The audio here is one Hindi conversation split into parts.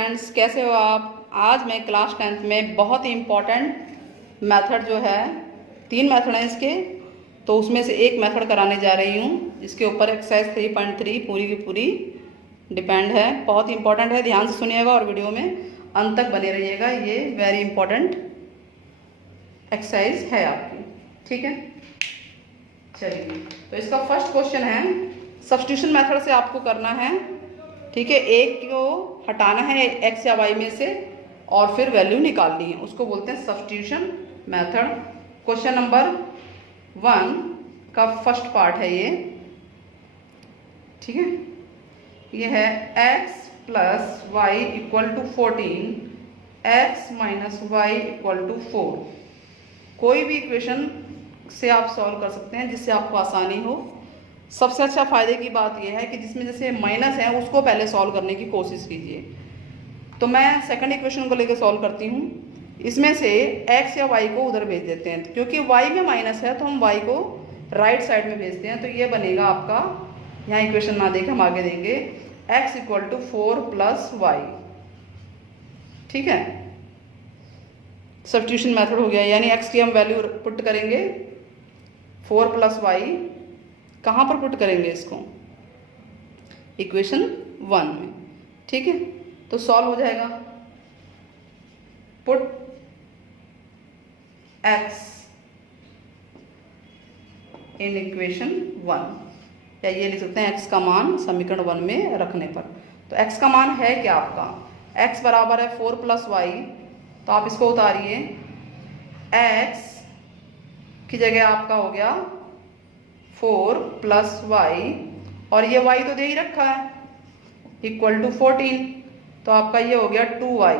फ्रेंड्स, कैसे हो आप। आज मैं क्लास 10th में बहुत ही इम्पॉर्टेंट मेथड जो है, 3 मेथड हैं इसके, तो उसमें से एक मेथड कराने जा रही हूँ जिसके ऊपर एक्सरसाइज 3.3 पूरी की पूरी डिपेंड है। बहुत ही इम्पॉर्टेंट है, ध्यान से सुनिएगा और वीडियो में अंत तक बने रहिएगा। ये वेरी इम्पॉर्टेंट एक्सरसाइज है आपकी, ठीक है। चलिए, तो इसका फर्स्ट क्वेश्चन है, सब्स्टिट्यूशन मेथड से आपको करना है, ठीक है। एक को हटाना है एक्स या वाई में से और फिर वैल्यू निकालनी है, उसको बोलते हैं सब्स्टिट्यूशन मेथड। क्वेश्चन नंबर 1 का फर्स्ट पार्ट है ये, ठीक है। ये है x plus y equal to 14, x minus y equal to 4। कोई भी इक्वेशन से आप सॉल्व कर सकते हैं जिससे आपको आसानी हो। सबसे अच्छा फायदे की बात यह है कि जिसमें जैसे माइनस है उसको पहले सॉल्व करने की कोशिश कीजिए। तो मैं सेकंड इक्वेशन को लेकर सॉल्व करती हूँ। इसमें से x या y को उधर भेज देते हैं, क्योंकि y में माइनस है तो हम y को राइट साइड में भेजते हैं। तो ये बनेगा आपका, यहाँ इक्वेशन ना देखें हम आगे देंगे, x equal to 4 plus y, ठीक है। सब्स्टिट्यूशन मेथड हो गया, यानी x की हम वैल्यू पुट करेंगे 4 प्लस वाई, कहाँ पर पुट करेंगे इसको, इक्वेशन 1 में, ठीक है। तो सॉल्व हो जाएगा, पुट x इन इक्वेशन 1, या ये लिख सकते हैं x का मान समीकरण 1 में रखने पर। तो x का मान है क्या आपका, x बराबर है 4 प्लस वाई, तो आप इसको उतारिए, x की जगह आपका हो गया 4 प्लस वाई, और ये y तो दे ही रखा है इक्वल टू 14, तो आपका ये हो गया 2y,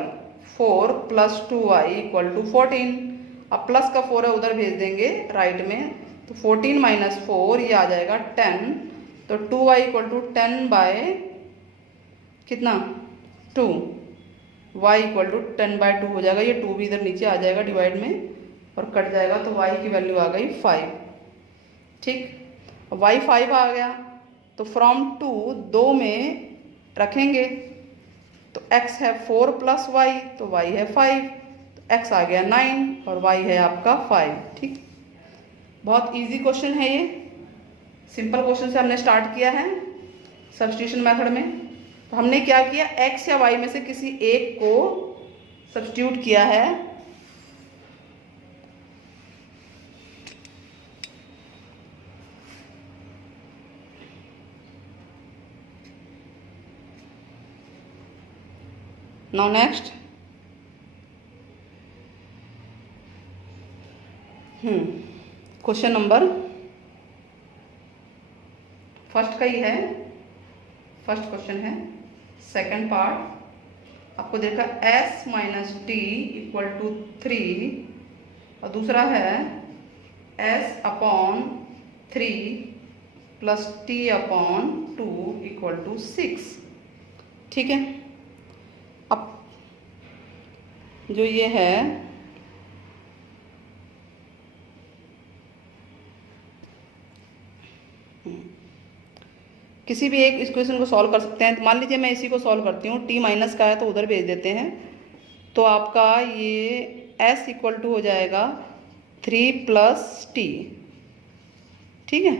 4 plus 2y equal to 14। अब प्लस का 4 है उधर भेज देंगे राइट में, तो 14 माइनस 4 ये आ जाएगा 10, तो 2y इक्वल टू 10 बाय कितना 2, y इक्वल टू 10 बाय 2 हो जाएगा। ये 2 भी इधर नीचे आ जाएगा डिवाइड में और कट जाएगा, तो y की वैल्यू आ गई 5, ठीक। y 5 आ गया, तो फ्रॉम 2 2 में रखेंगे, तो x है 4 प्लस वाई, तो y है 5, तो x आ गया 9 और y है आपका 5, ठीक। बहुत इजी क्वेश्चन है ये, सिंपल क्वेश्चन से हमने स्टार्ट किया है सब्स्टिट्यूशन मेथड में। तो हमने क्या किया, x या y में से किसी एक को सब्स्टिट्यूट किया है, now next question number first का ही है, फर्स्ट क्वेश्चन है। सेकंड पार्ट आपको देखा s minus t equal to 3, और दूसरा है s upon 3 plus t upon 2 equal to 6, ठीक है। अब जो ये है किसी भी एक इक्वेशन को सॉल्व कर सकते हैं। तो मान लीजिए मैं इसी को सॉल्व करती हूँ, t माइनस का है तो उधर भेज देते हैं, तो आपका ये s इक्वल टू हो जाएगा 3 प्लस टी, ठीक है।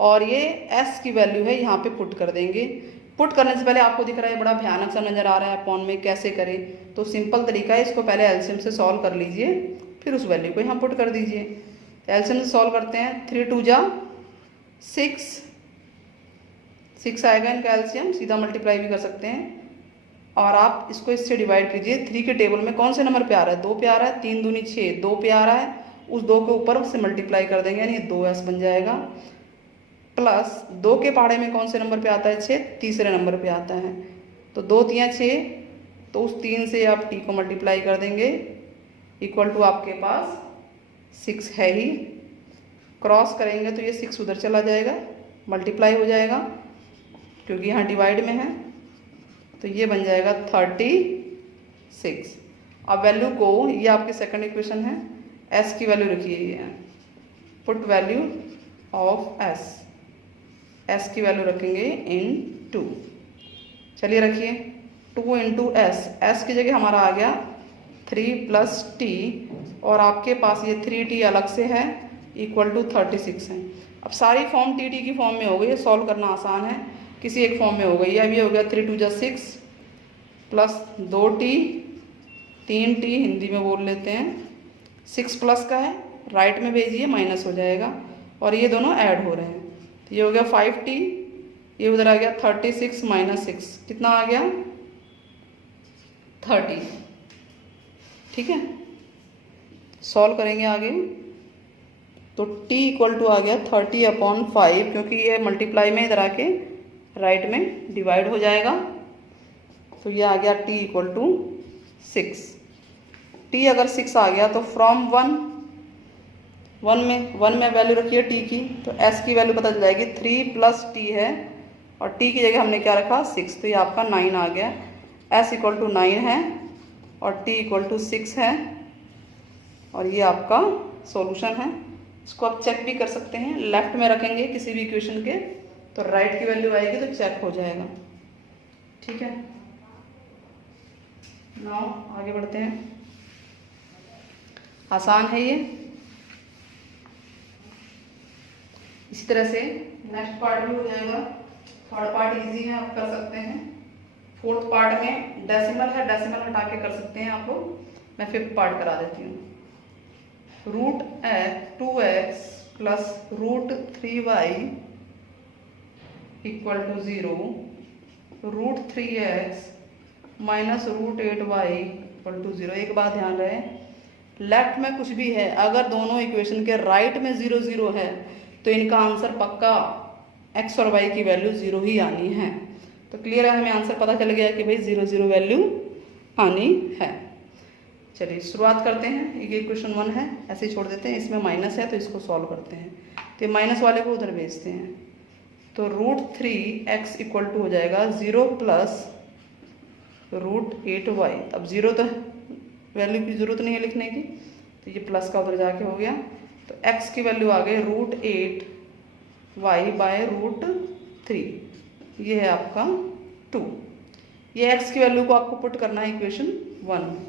और ये s की वैल्यू है, यहाँ पे पुट कर देंगे। पुट करने से पहले आपको दिख रहा है बड़ा भयानक सा नज़र आ रहा है अपॉन में, कैसे करें। तो सिंपल तरीका है, इसको पहले एलसीएम से सॉल्व कर लीजिए, फिर उस वैल्यू को यहाँ पुट कर दीजिए। एलसीएम से सॉल्व करते हैं, 3 2 जा 6 आएगा इनका एलसीएम, सीधा मल्टीप्लाई भी कर सकते हैं। और आप इसको इससे डिवाइड कीजिए, 3 के टेबल में कौन से नंबर पे आ रहा है, 2 पे आ रहा है, 3 दूनी 6, 2 पे आ रहा है, उस 2 के ऊपर उससे मल्टीप्लाई कर देंगे, यानी 2s बन जाएगा। प्लस 2 के पहाड़े में कौन से नंबर पे आता है, 6, तीसरे नंबर पे आता है, तो 2 3 6, तो उस 3 से आप t को मल्टीप्लाई कर देंगे, इक्वल टू आपके पास 6 है ही, क्रॉस करेंगे तो ये 6 उधर चला जाएगा, मल्टीप्लाई हो जाएगा क्योंकि यहाँ डिवाइड में है, तो ये बन जाएगा 36। अब वैल्यू को, ये आपकी सेकंड इक्वेशन है, s की वैल्यू रखिए, ये पुट वैल्यू ऑफ s की वैल्यू रखेंगे इन 2। चलिए रखिए, 2 इंटू एस की जगह हमारा आ गया 3 प्लस टी, और आपके पास ये 3t अलग से है इक्वल टू 36 है। अब सारी फॉर्म टी की फॉर्म में हो गई है, सॉल्व करना आसान है, किसी एक फॉर्म में हो गई है। अब ये हो गया 3 2 6 प्लस 2t, 3t हिंदी में बोल लेते हैं, 6 प्लस का है, राइट में भेजिए माइनस हो जाएगा, और ये दोनों ऐड हो रहे हैं, तो ये हो गया 5t, ये उधर आ गया 36 माइनस 6, कितना आ गया 30। ठीक है, सॉल्व करेंगे आगे, तो t इक्वल टू आ गया 30/5, क्योंकि ये मल्टीप्लाई में इधर आके राइट में डिवाइड हो जाएगा, तो ये आ गया t इक्वल टू 6। t अगर 6 आ गया तो फ्रॉम 1 में वैल्यू रखिए t की, तो s की वैल्यू पता चल जाएगी 3 प्लस t है, और t की जगह हमने क्या रखा 6, तो ये आपका 9 आ गया। s इक्वल टू 9 है और t इक्वल टू 6 है, और ये आपका सॉल्यूशन है। इसको आप चेक भी कर सकते हैं, लेफ्ट में रखेंगे किसी भी इक्वेशन के तो राइट की वैल्यू आएगी तो चेक हो जाएगा। ठीक है, नाउ आगे बढ़ते हैं, आसान है ये। इसी तरह से नेक्स्ट पार्ट भी हो जाएगा, थर्ड पार्ट इजी है, आप कर सकते हैं। फोर्थ पार्ट में डेसिमल है, डेसिमल हटा के कर सकते हैं आप लोग, मैं फिफ्थ पार्ट करा देती हूँ। Root 2x plus root 3y equal to 0, root 3x minus root 8y equal to 0। एक बात ध्यान रहे, लेफ्ट में कुछ भी है, अगर दोनों इक्वेशन के राइट में 0 0 है तो इनका आंसर पक्का x और y की वैल्यू 0 ही आनी है। तो क्लियर है, हमें आंसर पता चल गया कि भाई 0 0 वैल्यू आनी है। चलिए शुरुआत करते हैं, ये इक्वेशन 1 है, ऐसे ही छोड़ देते हैं, इसमें माइनस है तो इसको सॉल्व करते हैं, तो माइनस वाले को उधर भेजते हैं, तो रूट 3x इक्वल टू हो जाएगा 0 प्लस रूट 8y। अब 0 तो वैल्यू की ज़रूरत नहीं है लिखने की, तो ये प्लस का उधर जाके हो गया, तो x की वैल्यू आ गई रूट 8y बाय रूट 3, ये है आपका 2। ये x की वैल्यू को आपको पुट करना है इक्वेशन 1 में।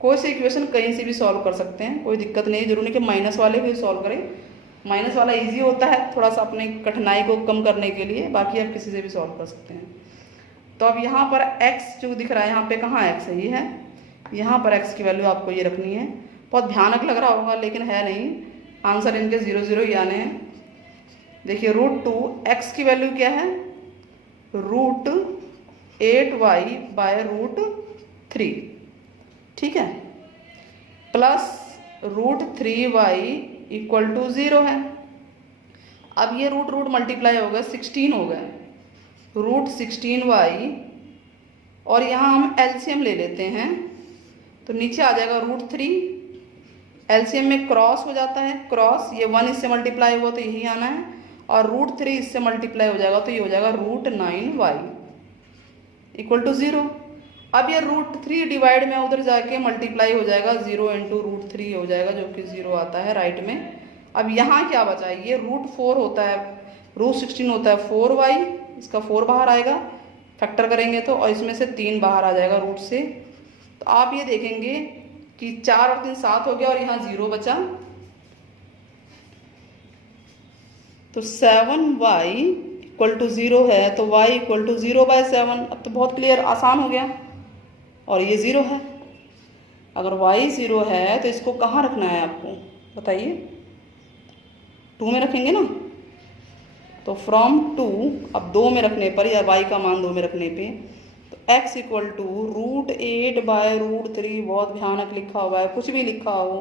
कोई सी इक्वेशन कहीं से भी सॉल्व कर सकते हैं, कोई दिक्कत नहीं, जरूरी नहीं कि माइनस वाले भी सॉल्व करें, माइनस वाला इजी होता है थोड़ा सा अपने कठिनाई को कम करने के लिए, बाकी आप किसी से भी सॉल्व कर सकते हैं। तो अब यहाँ पर x जो दिख रहा है, यहाँ पे कहाँ x है, ये है, यहाँ पर x की वैल्यू आपको ये रखनी है। बहुत भयानक लग रहा होगा लेकिन है नहीं, आंसर इनके 0 0 ही आने हैं। देखिए रूट 2 x की वैल्यू क्या है, रूट 8y बाय रूट 3, ठीक है, plus root 3y equal to 0 है। अब ये रूट रूट मल्टीप्लाई हो गया, 16 हो गए, रूट 16y, और यहाँ हम एलसीएम ले लेते हैं, तो नीचे आ जाएगा रूट 3, एलसीएम में क्रॉस हो जाता है, क्रॉस, ये 1 इससे मल्टीप्लाई हुआ तो यही आना है, और रूट 3 इससे मल्टीप्लाई हो जाएगा तो ये हो जाएगा रूट 9y इक्वल टू 0। अब ये रूट 3 डिवाइड में उधर जाके मल्टीप्लाई हो जाएगा, 0 इंटू रूट 3 हो जाएगा, जो कि 0 आता है राइट में। अब यहाँ क्या बचा है, ये रूट 4 होता है, रूट 16 होता है 4y, इसका 4 बाहर आएगा, फैक्टर करेंगे तो, और इसमें से 3 बाहर आ जाएगा रूट से। तो आप ये देखेंगे कि 4 और 3 7 हो गया, और यहाँ 0 बचा, तो 7y इक्वल टू 0 है, तो y इक्वल टू 0/7। अब तो बहुत क्लियर, आसान हो गया, और ये 0 है। अगर y 0 है तो इसको कहाँ रखना है आपको बताइए, 2 में रखेंगे ना, तो फ्रॉम 2, अब 2 में रखने पर या y का मान 2 में रखने पे, तो x equal to root 8 by root 3, बहुत भयानक लिखा हुआ है, कुछ भी लिखा हो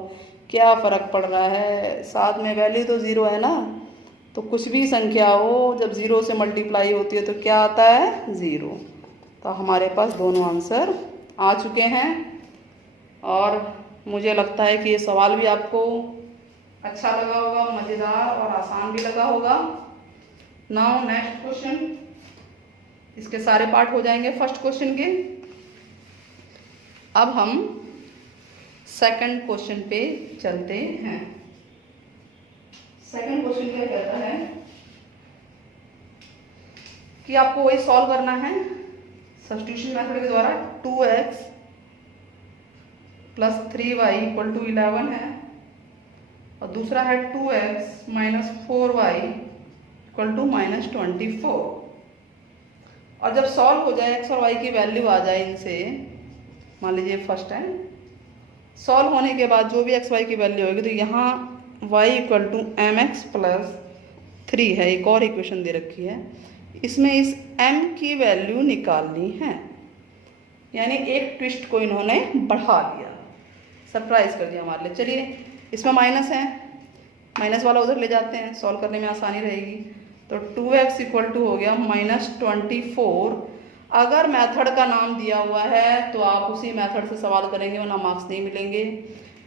क्या फ़र्क पड़ रहा है, साथ में वैल्यू तो 0 है ना, तो कुछ भी संख्या हो जब 0 से मल्टीप्लाई होती है तो क्या आता है 0। तो हमारे पास दोनों आंसर आ चुके हैं, और मुझे लगता है कि ये सवाल भी आपको अच्छा लगा होगा, मज़ेदार और आसान भी लगा होगा। नाउ नेक्स्ट क्वेश्चन, इसके सारे पार्ट हो जाएंगे फर्स्ट क्वेश्चन के। अब हम सेकंड क्वेश्चन पे चलते हैं। सेकंड क्वेश्चन क्या कहता है कि आपको वही सॉल्व करना है, सब्स्टिट्यूशन मेथड के द्वारा 2x plus 3y equal to 11 है, और दूसरा है 2x minus 4y equal to minus 24। और जब सॉल्व हो जाए x और y की वैल्यू आ जाए इनसे, मान लीजिए फर्स्ट है, सॉल्व होने के बाद जो भी x y की वैल्यू होगी, तो यहाँ y equal to m x plus 3 है, एक और इक्वेशन दे रखी है, इसमें इस m की वैल्यू निकालनी है। यानी एक ट्विस्ट को इन्होंने बढ़ा दिया, सरप्राइज कर दिया हमारे लिए। चलिए इसमें माइनस है, माइनस वाला उधर ले जाते हैं, सॉल्व करने में आसानी रहेगी। तो 2x इक्वल टू हो गया माइनस 24। अगर मेथड का नाम दिया हुआ है तो आप उसी मेथड से सवाल करेंगे, वरना मार्क्स नहीं मिलेंगे।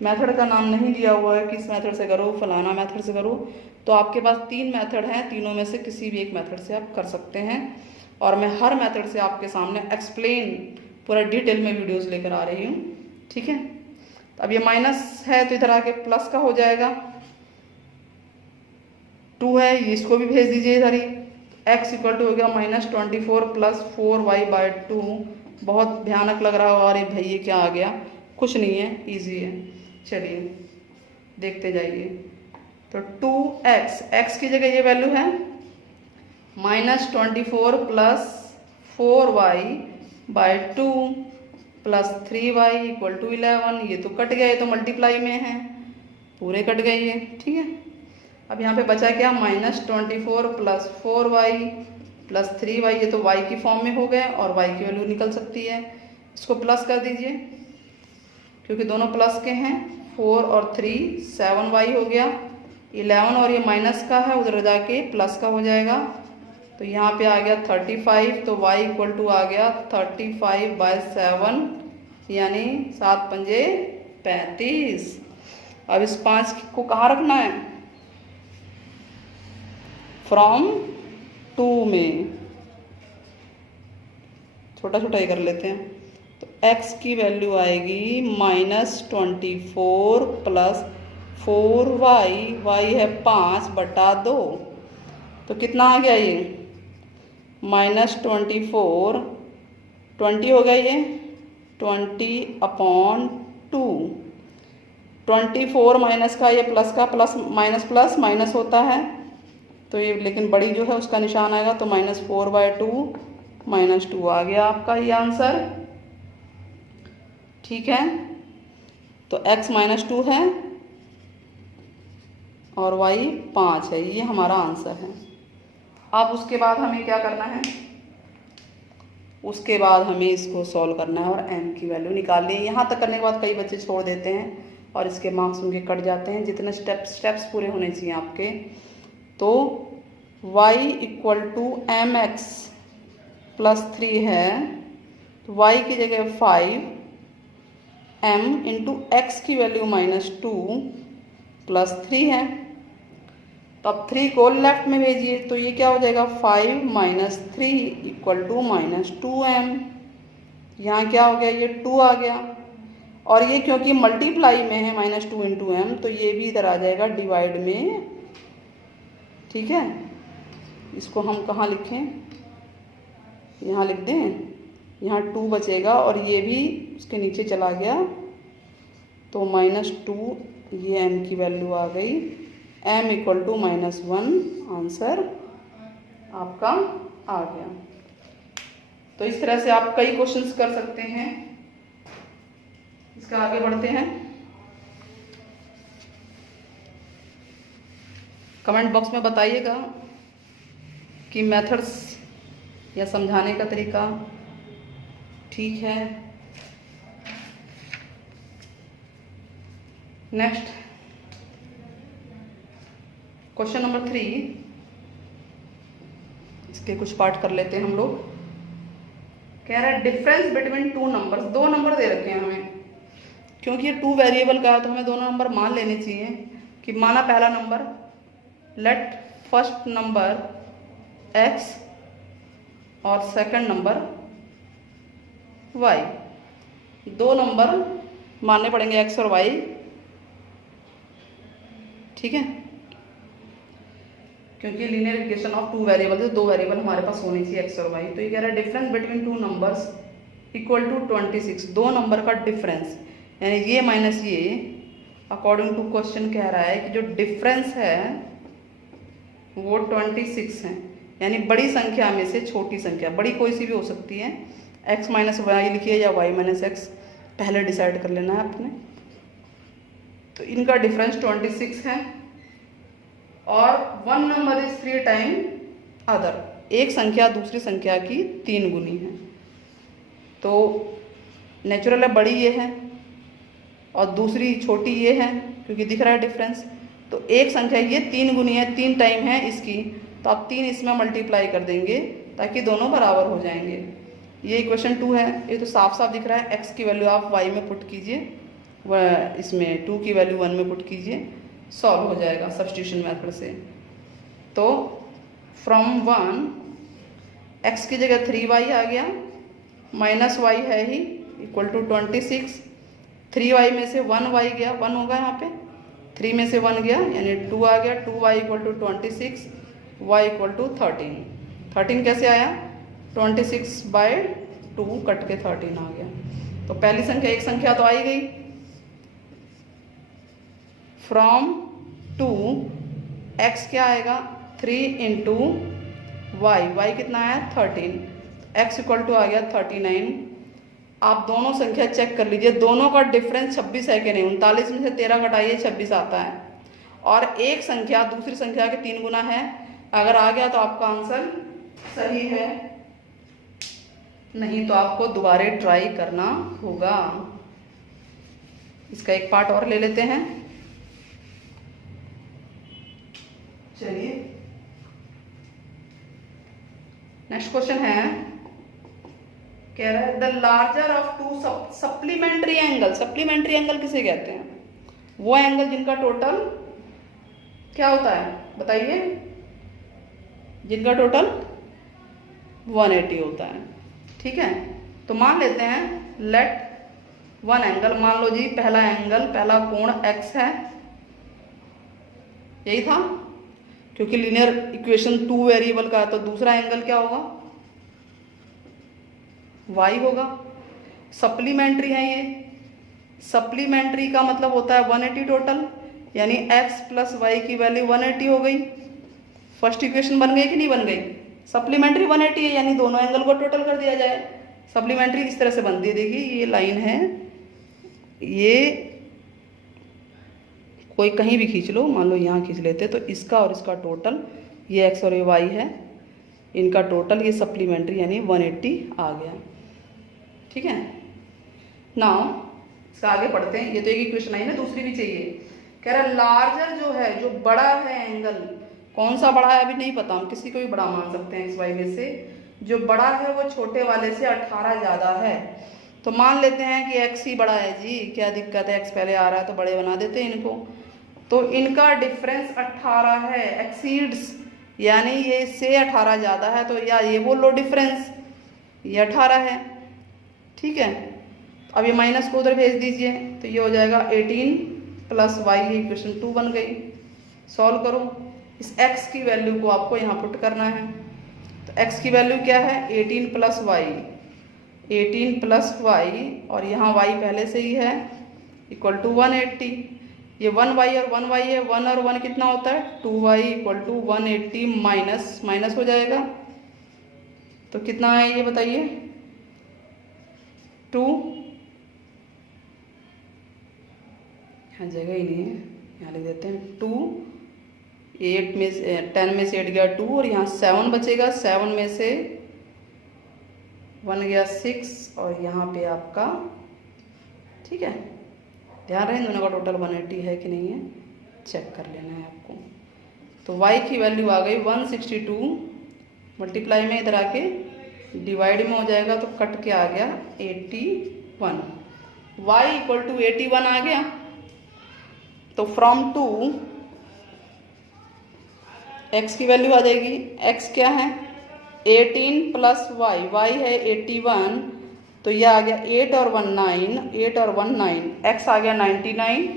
मेथड का नाम नहीं दिया हुआ है, किस मेथड से करो, फलाना मेथड से करो, तो आपके पास 3 मेथड हैं, तीनों में से किसी भी एक मेथड से आप कर सकते हैं। और मैं हर मेथड से आपके सामने एक्सप्लेन पूरा डिटेल में वीडियोस लेकर आ रही हूँ, ठीक है। तो अब ये माइनस है तो इधर आके प्लस का हो जाएगा, 2 है, इसको भी भेज दीजिए इधर ही। x इक्वल टू हो गया माइनस 24 प्लस 4y/2। बहुत भयानक लग रहा होगा, अरे भाई ये क्या आ गया, कुछ नहीं है, इजी है। चलिए देखते जाइए। तो 2x, x की जगह ये वैल्यू है minus 24 plus 4y/2 plus 3y equal to 11। ये तो कट गया, ये तो मल्टीप्लाई में है, पूरे कट गए ये, ठीक है। अब यहाँ पे बचा क्या, minus 24 plus 4y plus 3y, ये तो y की फॉर्म में हो गए और y की वैल्यू निकल सकती है। इसको प्लस कर दीजिए क्योंकि दोनों प्लस के हैं, 4 और 3 7y हो गया, 11 और ये माइनस का है, उधर जाके प्लस का हो जाएगा। तो यहाँ पे आ गया 35, तो y इक्वल टू आ गया 35/7, यानी 7 पंजे 35। अब इस 5 को कहाँ रखना है, फ्रॉम 2 में, छोटा छोटा ही कर लेते हैं। तो x की वैल्यू आएगी -24 प्लस 4y, y है 5/2, तो कितना आ गया ये, -24, 20 हो गया ये, 20/2, 24 माइनस का, ये प्लस का, प्लस माइनस होता है, तो ये लेकिन बड़ी जो है उसका निशान आएगा, तो -4/2 -2 आ गया आपका ये आंसर, ठीक है। तो x -2 है और y 5 है, ये हमारा आंसर है। अब उसके बाद हमें क्या करना है, उसके बाद हमें इसको सॉल्व करना है और m की वैल्यू निकालनी है। यहाँ तक करने के बाद कई बच्चे छोड़ देते हैं और इसके मार्क्स उनके कट जाते हैं, जितने स्टेप्स पूरे होने चाहिए आपके। तो y equal to m x plus 3 है, तो y की जगह 5, m इंटू एक्स की वैल्यू -2 प्लस 3 है, तो अब 3 को लेफ्ट में भेजिए, तो ये क्या हो जाएगा, 5 माइनस 3 इक्वल टू -2m। यहाँ क्या हो गया, ये 2 आ गया, और ये क्योंकि मल्टीप्लाई में है -2 इंटू m, तो ये भी इधर आ जाएगा डिवाइड में, ठीक है। इसको हम कहाँ लिखें, यहाँ लिख दें, यहाँ 2 बचेगा और ये भी उसके नीचे चला गया, तो -2, ये m की वैल्यू आ गई, m इक्वल टू -1, आंसर आपका आ गया। तो इस तरह से आप कई क्वेश्चंस कर सकते हैं। इसका आगे बढ़ते हैं। कमेंट बॉक्स में बताइएगा कि मेथड्स या समझाने का तरीका ठीक है। नेक्स्ट क्वेश्चन नंबर 3, इसके कुछ पार्ट कर लेते हैं हम लोग। कह रहा है डिफरेंस बिटवीन 2 नंबर्स, 2 नंबर दे रखे हैं हमें, क्योंकि ये 2 वेरिएबल का है तो हमें दोनों नंबर मान लेने चाहिए। कि माना पहला number, let first number x और सेकंड नंबर y, 2 नंबर मानने पड़ेंगे x और y, ठीक है। क्योंकि linear equation of two variable है, दो वेरिएबल हमारे पास होनी चाहिए एक्स और वाई। तो ये कह रहा है difference between two numbers equal to 26, दो नंबर का डिफरेंस यानी ये माइनस ये, अकॉर्डिंग टू क्वेश्चन कह रहा है कि जो डिफरेंस है वो 26 है, यानी बड़ी संख्या में से छोटी संख्या, बड़ी कोई सी भी हो सकती है, x माइनस वाई लिखिए या y माइनस एक्स, पहले डिसाइड कर लेना है आपने। तो इनका डिफरेंस 26 है और one number is 3 time other, एक संख्या दूसरी संख्या की 3 गुनी है। तो नेचुरल है बड़ी ये है और दूसरी छोटी ये है, क्योंकि दिख रहा है डिफरेंस। तो एक संख्या ये 3 गुनी है, 3 टाइम है इसकी, तो आप 3 इसमें मल्टीप्लाई कर देंगे ताकि दोनों बराबर हो जाएंगे। ये इक्वेशन 2 है, ये तो साफ साफ दिख रहा है। x की वैल्यू आप y में पुट कीजिए, वह इसमें 2 की वैल्यू 1 में पुट कीजिए, सॉल्व हो जाएगा सब्स्टिट्यूशन मेथड से। तो फ्रॉम 1 x की जगह 3y आ गया, माइनस y है ही इक्वल टू 26, 3y में से 1y गया, 1 होगा यहाँ पे, 3 में से 1 गया यानी 2 आ गया, 2y equal to 26, y equal to 13। 13 कैसे आया, 26/2 कट के 13 आ गया। तो पहली संख्या एक संख्या तो आई गई। फ्रॉम 2 x क्या आएगा, 3 इंटू y कितना आया 13, x इक्वल टू आ गया 39। आप दोनों संख्या चेक कर लीजिए, दोनों का डिफरेंस 26 है कि नहीं। 39 में से 13 घटाइए 26 आता है, और एक संख्या दूसरी संख्या के 3 गुना है। अगर आ गया तो आपका आंसर सही है, नहीं तो आपको दोबारा ट्राई करना होगा। इसका एक पार्ट और ले लेते हैं। चलिए नेक्स्ट क्वेश्चन है, कह रहा है the larger of to supplementary angle. Supplementary angle किसे कहते हैं, वो एंगल जिनका टोटल क्या होता है बताइए, जिनका टोटल 180 होता है। ठीक है, तो मान लेते हैं लेट वन एंगल, मान लो जी पहला एंगल, पहला कोण x है, यही था, क्योंकि लीनियर इक्वेशन 2 वेरिएबल का है। तो दूसरा एंगल क्या होगा, y होगा। सप्लीमेंट्री है ये, सप्लीमेंट्री का मतलब होता है 180 टोटल, यानी x प्लस वाई की वैल्यू 180 हो गई। फर्स्ट इक्वेशन बन गई कि नहीं बन गई, सप्लीमेंट्री 180 है, यानी दोनों एंगल को टोटल कर दिया जाए। सप्लीमेंट्री इस तरह से बनती है, देखिए ये लाइन है, ये कोई कहीं भी खींच लो, मान लो यहाँ खींच लेते, तो इसका और इसका टोटल, ये x और ये y है, इनका टोटल ये सप्लीमेंट्री यानी 180 आ गया। ठीक है, नाउ इसका आगे पढ़ते हैं। ये तो एक इक्वेशन आई ना, दूसरी भी चाहिए। कह रहा है लार्जर जो है, जो बड़ा है एंगल, कौन सा बड़ा है अभी नहीं पता, हम किसी को भी बड़ा मान सकते हैं xy में से। जो बड़ा है वो छोटे वाले से 18 ज़्यादा है। तो मान लेते हैं कि x ही बड़ा है जी, क्या दिक्कत है, x पहले आ रहा है तो बड़े बना देते हैं इनको। तो इनका डिफरेंस 18 है, एक्सीड्स यानी ये इससे 18 ज़्यादा है, तो या ये बोल लो डिफरेंस, ये 18 है। ठीक है, अब ये माइनस को उधर भेज दीजिए, तो ये हो जाएगा 18 प्लस वाई, ये इक्वेशन 2 बन गई। सॉल्व करो, इस x की वैल्यू को आपको यहाँ पुट करना है। तो x की वैल्यू क्या है, 18 प्लस वाई, 18 प्लस वाई, और यहाँ y पहले से ही है, इक्वल टू 180। ये 1y और 1y है, 1 और 1 कितना होता है 2y, equal to 180 minus minus हो जाएगा, तो कितना है ये बताइए 2, यहाँ जगह ही नहीं है, यहाँ लिख देते हैं 2, 8 में से 10 में से 8 गया 2, और यहाँ 7 बचेगा, 7 में से 1 गया 6, और यहाँ पे आपका, ठीक है, ध्यान रहे दोनों का टोटल 180 है कि नहीं है, चेक कर लेना है आपको। तो y की वैल्यू आ गई 162, मल्टीप्लाई में इधर आके डिवाइड में हो जाएगा, तो कट के आ गया 81, y इक्वल टू 81 आ गया। तो फ्रॉम 2 x की वैल्यू आ जाएगी, x क्या है 18 प्लस वाई, वाई है 81, तो यह आ गया 8 और 1 9, 8 और 1 9, x आ गया 99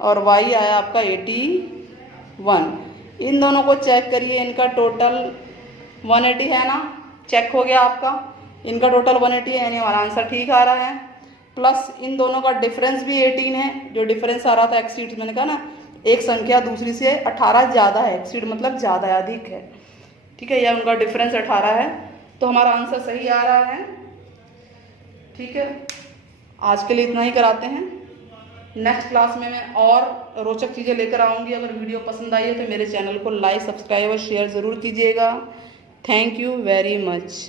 और y आया आपका 81। इन दोनों को चेक करिए, इनका टोटल 180 है ना, चेक हो गया आपका, इनका टोटल 180 है, यानी हमारा आंसर ठीक आ रहा है। प्लस इन दोनों का डिफरेंस भी 18 है, जो डिफरेंस आ रहा था एक्सीड, मैंने कहा ना एक संख्या दूसरी से 18 ज़्यादा है, एक्सीड मतलब ज़्यादा है, अधिक है, ठीक है, या उनका डिफरेंस 18 है, तो हमारा आंसर सही आ रहा है। ठीक है, आज के लिए इतना ही कराते हैं। नेक्स्ट क्लास में मैं और रोचक चीज़ें लेकर आऊँगी। अगर वीडियो पसंद आई है तो मेरे चैनल को लाइक, सब्सक्राइब और शेयर ज़रूर कीजिएगा। Thank you very much.